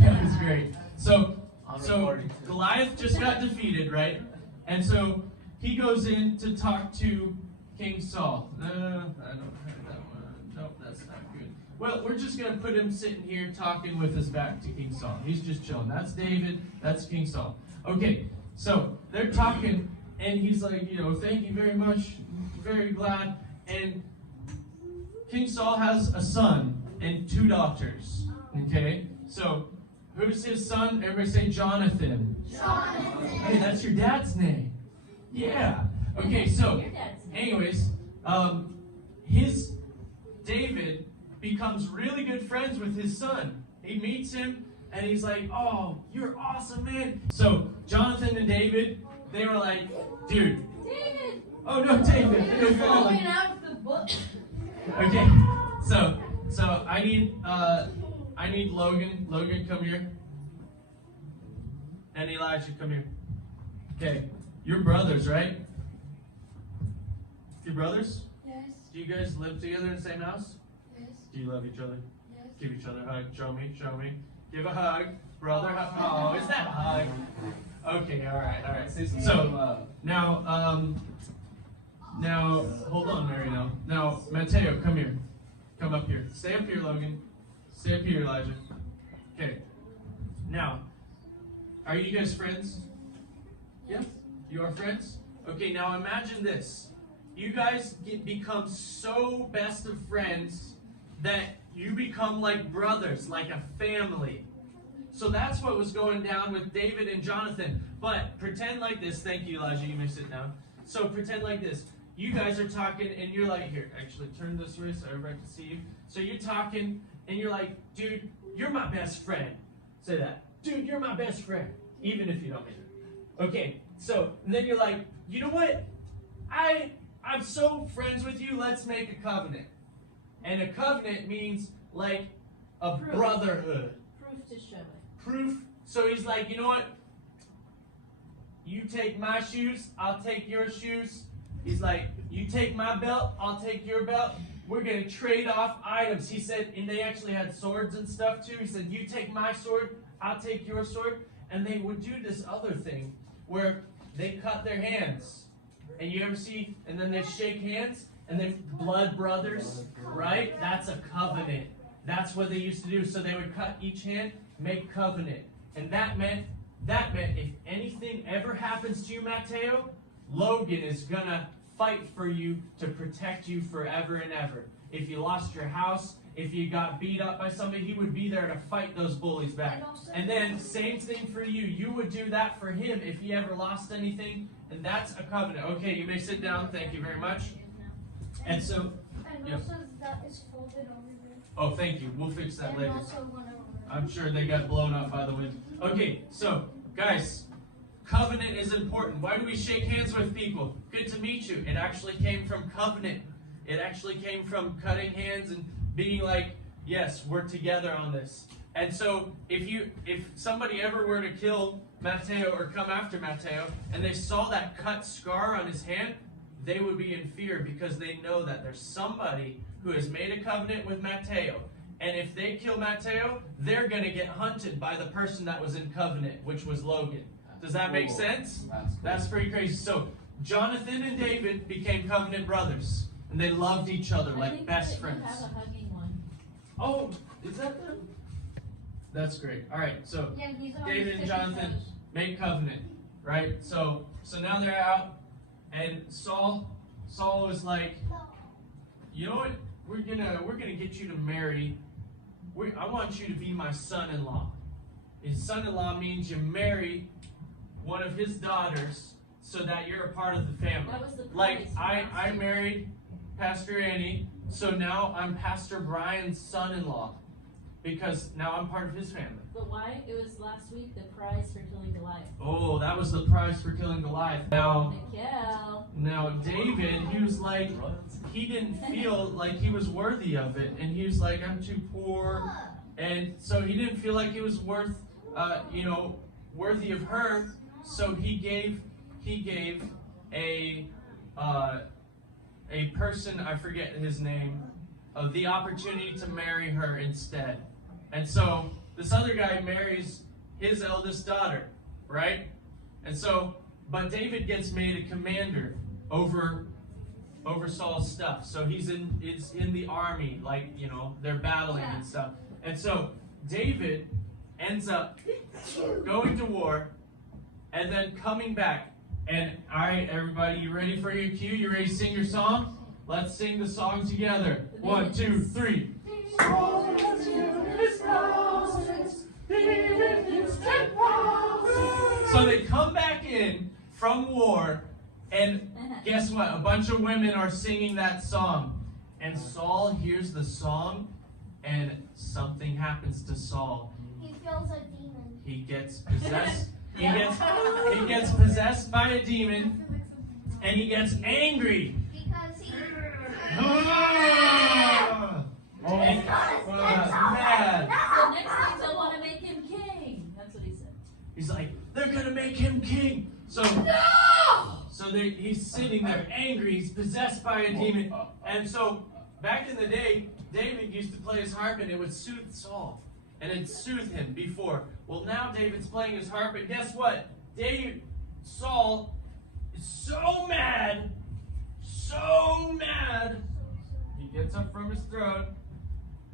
That was great. So Goliath just got defeated, right? And so he goes in to talk to King Saul. I don't have that one. Nope, that's not good. Well, we're just going to put him sitting here talking with his back to King Saul. He's just chilling. That's David. That's King Saul. Okay, so they're talking, and he's like, thank you very much. Very glad. And King Saul has a son and 2 daughters. Okay, so who's his son? Everybody say Jonathan. Jonathan. Hey, that's your dad's name. Yeah. Okay, so anyways, his David becomes really good friends with his son. He meets him and he's like, "Oh, you're awesome, man." So Jonathan and David, they were like, "Dude." David. Oh no, David. Falling out of the book. Okay. So I need Logan. Logan, come here. And Elijah, come here. Okay. You're brothers, right? You're brothers? Yes. Do you guys live together in the same house? Yes. Do you love each other? Yes. Give each other a hug. Show me. Give a hug. Brother hug. Oh, is that a hug? Okay, all right. So, now, hold on, Mary, now. Now, Mateo, come here. Come up here. Stay up here, Logan. Stay up here, Elijah. Okay. Now, are you guys friends? Yeah? You are friends? Okay, now imagine this. You guys become so best of friends that you become like brothers, like a family. So that's what was going down with David and Jonathan. But pretend like this. Thank you, Elijah. You may sit down. So pretend like this. You guys are talking and you're like, here, actually turn this way so everybody can see you. So you're talking and you're like, dude, you're my best friend. Say that. Dude, you're my best friend. Even if you don't mean it. Okay, so and then you're like, you know what? I'm so friends with you, let's make a covenant. And a covenant means like a brotherhood. Proof to show it. Proof. So he's like, you know what? You take my shoes, I'll take your shoes. He's like, you take my belt, I'll take your belt. We're going to trade off items. He said, and they actually had swords and stuff too. He said, you take my sword, I'll take your sword. And they would do this other thing where they cut their hands. And you ever see, and then they shake hands, and then blood brothers, right? That's a covenant. That's what they used to do. So they would cut each hand, make covenant. And that meant if anything ever happens to you, Mateo, Logan is going to fight for you to protect you forever and ever. If you lost your house, if you got beat up by somebody, he would be there to fight those bullies back. And then same thing for you. You would do that for him if he ever lost anything. And that's a covenant. Okay, you may sit down. Thank you very much. And so, And also that is folded over there. oh, thank you. We'll fix that And later. also one over there. I'm sure they got blown up by the wind. Okay, so, guys, covenant is important. Why do we shake hands with people? Good to meet you. It actually came from covenant. It actually came from cutting hands and being like, yes, we're together on this. And so if somebody ever were to kill Mateo or come after Mateo and they saw that cut scar on his hand, they would be in fear because they know that there's somebody who has made a covenant with Mateo. And if they kill Mateo, they're going to get hunted by the person that was in covenant, which was Logan. Does that make sense? That's pretty crazy. So Jonathan and David became covenant brothers. And they loved each other like best friends. I have a hugging one. Oh, is that them? That's great. All right, so Yeah, he's on David his and tippy Jonathan toes. make covenant, right? So now they're out, and Saul was like, you know what? We're gonna get you to marry. I want you to be my son-in-law. And son-in-law means you marry one of his daughters so that you're a part of the family. That was the Like promise. I married Pastor Annie, so now I'm Pastor Brian's son-in-law because now I'm part of his family. But why? It was last week, the prize for killing Goliath. Oh, that was the prize for killing Goliath. Now David, he was like, he didn't feel like he was worthy of it, and he was like, I'm too poor, and so he didn't feel like he was worthy of her. So he gave a person, I forget his name, the opportunity to marry her instead. And so this other guy marries his eldest daughter, right? And so, but David gets made a commander over Saul's stuff. So it's in the army, like, you know, they're battling and stuff. And so David ends up going to war and then coming back. And all right, everybody, you ready for your cue? You ready to sing your song? Let's sing the song together. 1, 2, 3. So they come back in from war, and guess what? A bunch of women are singing that song. And Saul hears the song, and something happens to Saul. He feels a demon. He gets possessed. He gets possessed by a demon, and he gets angry. Because he... And mad. So next time they'll want to make him king. That's what he said. He's like, they're gonna make him king. So he's sitting there angry. He's possessed by a demon. And so back in the day, David used to play his harp, and it would soothe Saul, and it'd soothe him before. Well, now David's playing his harp, and guess what? Saul is so mad. He gets up from his throne,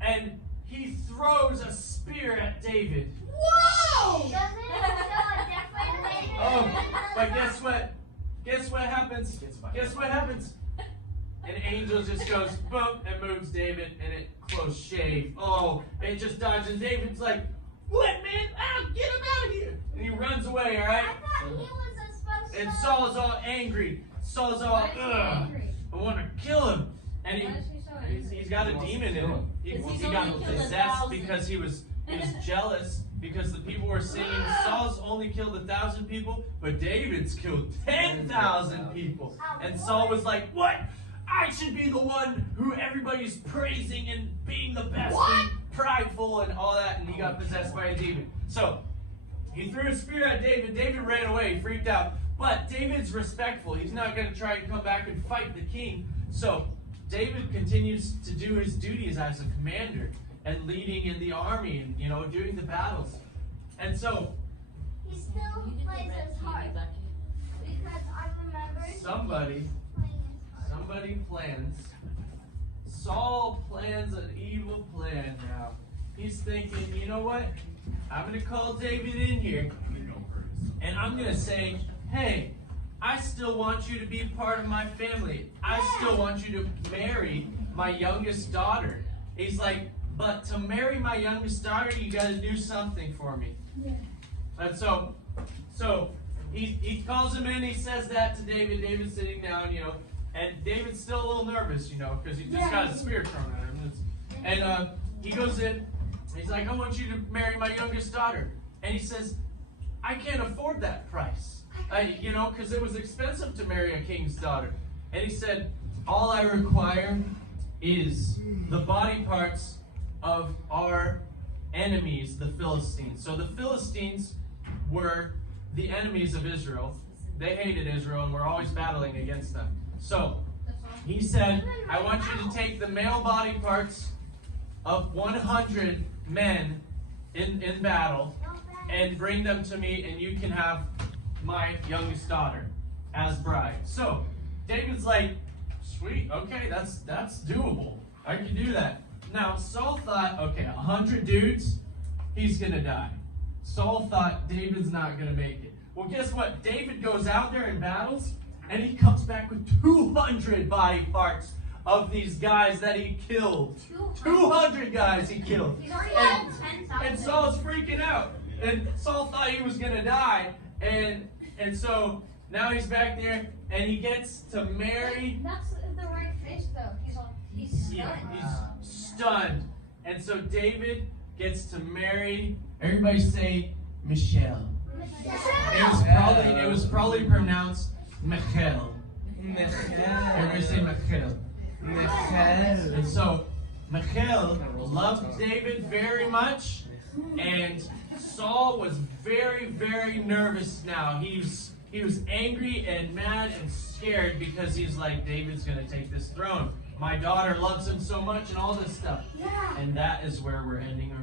and he throws a spear at David. Whoa! Doesn't it feel a different way? Oh, but guess what? Guess what happens? An angel just goes boom and moves David, and it close shave. Oh, it just dodges. And David's like, "What, man? Get him out of here!" And he runs away. All right. I thought he was supposed to... And Saul's all angry. Saul's all, ugh, I want to kill him. And he's got a demon in him. He got possessed because he was jealous because the people were singing. Saul's only killed 1,000 people, but David's killed 10,000 people. And Saul was like, what? I should be the one who everybody's praising and being the best and prideful and all that. And he got possessed by a demon. So he threw a spear at David. David ran away, he freaked out. But David's respectful. He's not going to try and come back and fight the king. So David continues to do his duties as a commander and leading in the army and, you know, doing the battles. And so He still plays his harp. Because I remember... somebody plans. Saul plans an evil plan now. He's thinking, you know what? I'm going to call David in here. And I'm going to say, hey, I still want you to be part of my family. I still want you to marry my youngest daughter. He's like, but to marry my youngest daughter, you got to do something for me. Yeah. And so he calls him in. He says that to David. David's sitting down, you know, and David's still a little nervous, you know, because he just got a spear thrown at him. And he goes in. He's like, I want you to marry my youngest daughter. And he says, I can't afford that price, you know, because it was expensive to marry a king's daughter. And he said, all I require is the body parts of our enemies, the Philistines. So the Philistines were the enemies of Israel. They hated Israel and were always battling against them. So he said, I want you to take the male body parts of 100 men in battle and bring them to me, and you can have my youngest daughter as bride. So David's like, sweet, okay, that's doable. I can do that. Now Saul thought, okay, 100 dudes, he's gonna die. Saul thought David's not gonna make it. Well, guess what? David goes out there and battles, and he comes back with 200 body parts of these guys that he killed. 200 guys he killed. He's already had 10,000. And Saul's freaking out. And Saul thought he was gonna die. And so now he's back there, and he gets to marry. That's the right face, though. He's stunned. Yeah, he's stunned. And so David gets to marry. Everybody say Michelle. It was probably pronounced Michel. Everybody say Michel. And so Michal loved David very much, and Saul was very, very nervous now. He was angry and mad and scared because he's like, David's going to take this throne. My daughter loves him so much and all this stuff. Yeah. And that is where we're ending our